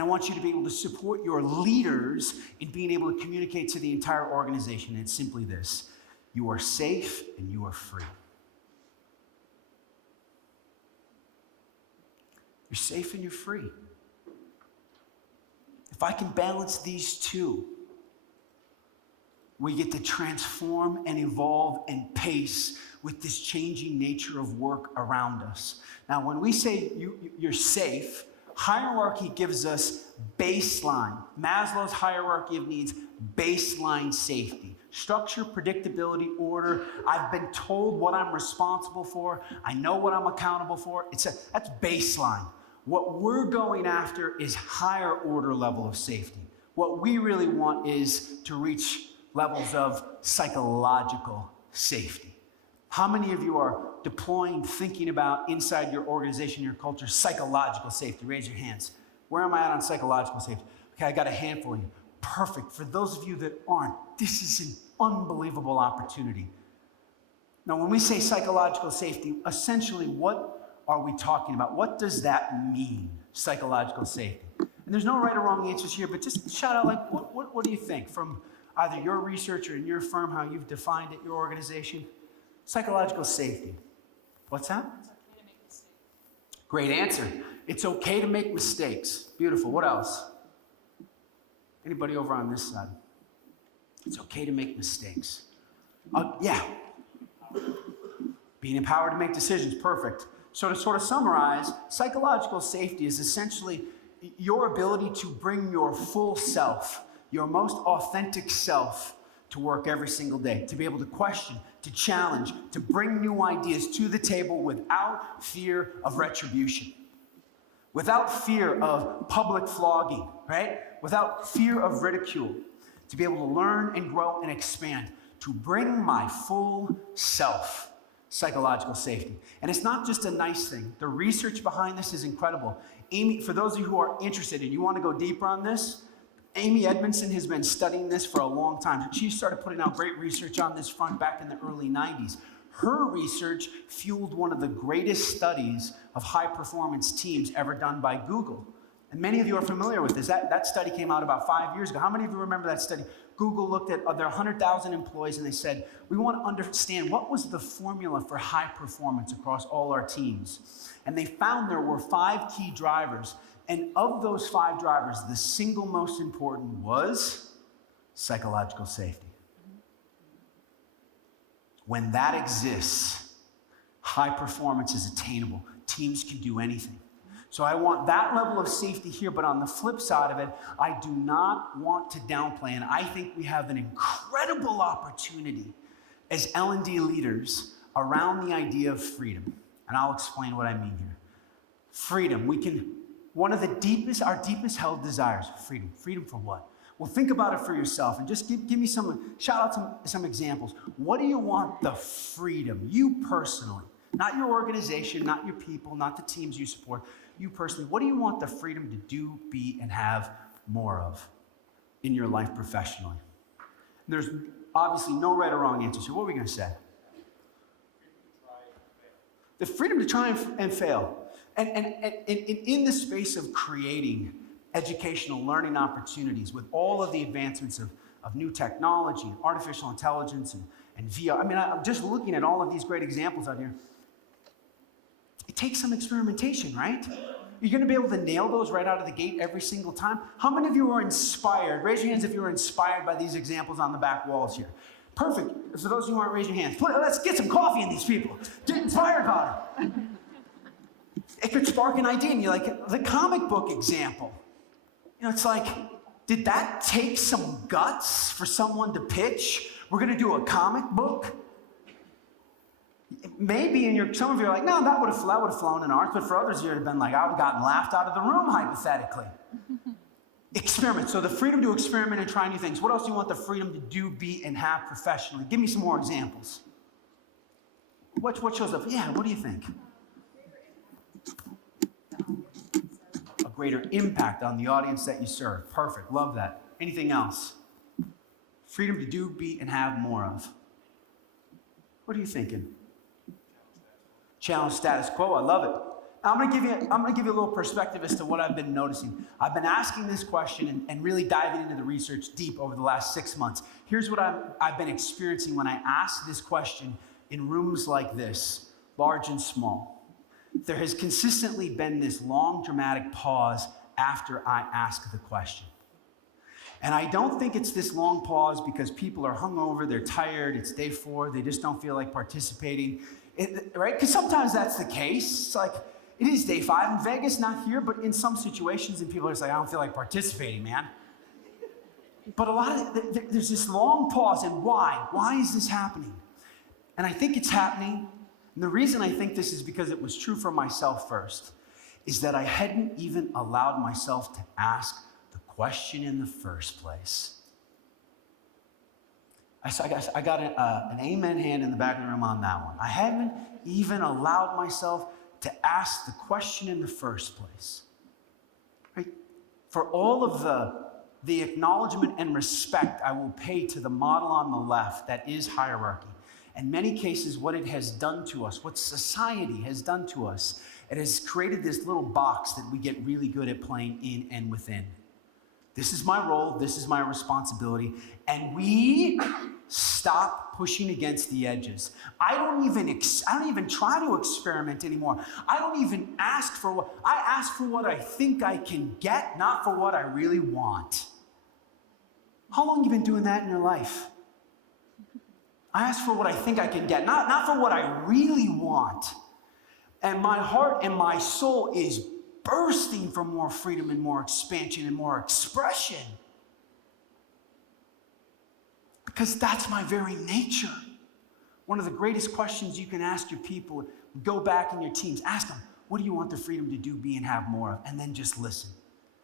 And I want you to be able to support your leaders in being able to communicate to the entire organization. And it's simply this: you are safe and you are free. You're safe and you're free. If I can balance these two, we get to transform and evolve and pace with this changing nature of work around us. Now, when we say you're safe, hierarchy gives us baseline. Maslow's hierarchy of needs, baseline safety. Structure, predictability, order. I've been told what I'm responsible for. I know what I'm accountable for. That's baseline. What we're going after is higher order level of safety. What we really want is to reach levels of psychological safety. How many of you are deploying, thinking about inside your organization, your culture, psychological safety? Raise your hands. Where am I at on psychological safety? Okay, I got a handful of you. Perfect. For those of you that aren't, this is an unbelievable opportunity. Now, when we say psychological safety, essentially what are we talking about? What does that mean, psychological safety? And there's no right or wrong answers here, but just shout out, like, what do you think from either your research or in your firm, how you've defined it, your organization? Psychological safety. What's that? It's okay to make mistakes. Great answer. It's okay to make mistakes. Beautiful. What else? Anybody over on this side? It's okay to make mistakes. Yeah. Being empowered to make decisions. Perfect. So to sort of summarize, psychological safety is essentially your ability to bring your full self, your most authentic self, to work every single day, to be able to question, to challenge, to bring new ideas to the table without fear of retribution, without fear of public flogging, right? Without fear of ridicule, to be able to learn and grow and expand, to bring my full self. Psychological safety. And it's not just a nice thing. The research behind this is incredible. Amy, for those of you who are interested and you want to go deeper on this, Amy Edmondson has been studying this for a long time. She started putting out great research on this front back in the early 90s. Her research fueled one of the greatest studies of high-performance teams ever done by Google. And many of you are familiar with this. That study came out about 5 years ago. How many of you remember that study? Google looked at their 100,000 employees and they said, we want to understand what was the formula for high performance across all our teams. And they found there were 5 key drivers. And of those 5 drivers, the single most important was psychological safety. When that exists, high performance is attainable. Teams can do anything. So I want that level of safety here, but on the flip side of it, I do not want to downplay, and I think we have an incredible opportunity as L&D leaders around the idea of freedom. And I'll explain what I mean here. Freedom, one of our deepest held desires, freedom. Freedom for what? Well, think about it for yourself and just give me shout out some examples. What do you want the freedom, you personally, not your organization, not your people, not the teams you support, you personally, what do you want the freedom to do, be, and have more of in your life professionally? And there's obviously no right or wrong answers here. What are we going to say? The freedom to try and fail. And in the space of creating educational learning opportunities with all of the advancements of new technology and artificial intelligence and VR. I mean, I'm just looking at all of these great examples out here. It takes some experimentation, right? You're going to be able to nail those right out of the gate every single time. How many of you are inspired? Raise your hands if you were inspired by these examples on the back walls here. Perfect. For those of you who aren't, raise your hands. Let's get some coffee in these people. Get inspired by it. It could spark an idea in you, like the comic book example. You know, it's like, did that take some guts for someone to pitch? We're going to do a comic book? Maybe some of you are like, no, that would have flown in ours, but for others, you'd have been like, I would have gotten laughed out of the room, hypothetically. Experiment. So the freedom to experiment and try new things. What else do you want the freedom to do, be, and have professionally? Give me some more examples. What shows up? Yeah, what do you think? A greater impact on the audience that you serve. Perfect. Love that. Anything else? Freedom to do, be, and have more of. What are you thinking? Challenge status quo. I love it. I'm gonna give you a little perspective as to what I've been noticing. I've been asking this question and really diving into the research deep over the last 6 months. Here's what I've been experiencing when I ask this question in rooms like this, large and small. There has consistently been this long, dramatic pause after I ask the question. And I don't think it's this long pause because people are hungover, they're tired, it's day 4, they just don't feel like participating, right? Because sometimes that's the case. It's like, it is day 5 in Vegas, not here, but in some situations, and people are just like, I don't feel like participating, man. But there's this long pause, and why? Why is this happening? And I think it's happening, and the reason I think this is because it was true for myself first, is that I hadn't even allowed myself to ask the question in the first place. I got an amen hand in the back of the room on that one. I haven't even allowed myself to ask the question in the first place. Right? For all of the acknowledgement and respect I will pay to the model on the left that is hierarchy. In many cases, what it has done to us, what society has done to us, it has created this little box that we get really good at playing in and within. This is my role, this is my responsibility, and we stop pushing against the edges. I don't even try to experiment anymore. I don't even ask for what I think I can get, not for what I really want. How long have you been doing that in your life? I ask for what I think I can get, not for what I really want. And my heart and my soul is bursting for more freedom and more expansion and more expression. Because that's my very nature. One of the greatest questions you can ask your people, go back in your teams, ask them, what do you want the freedom to do, be, and have more of? And then just listen.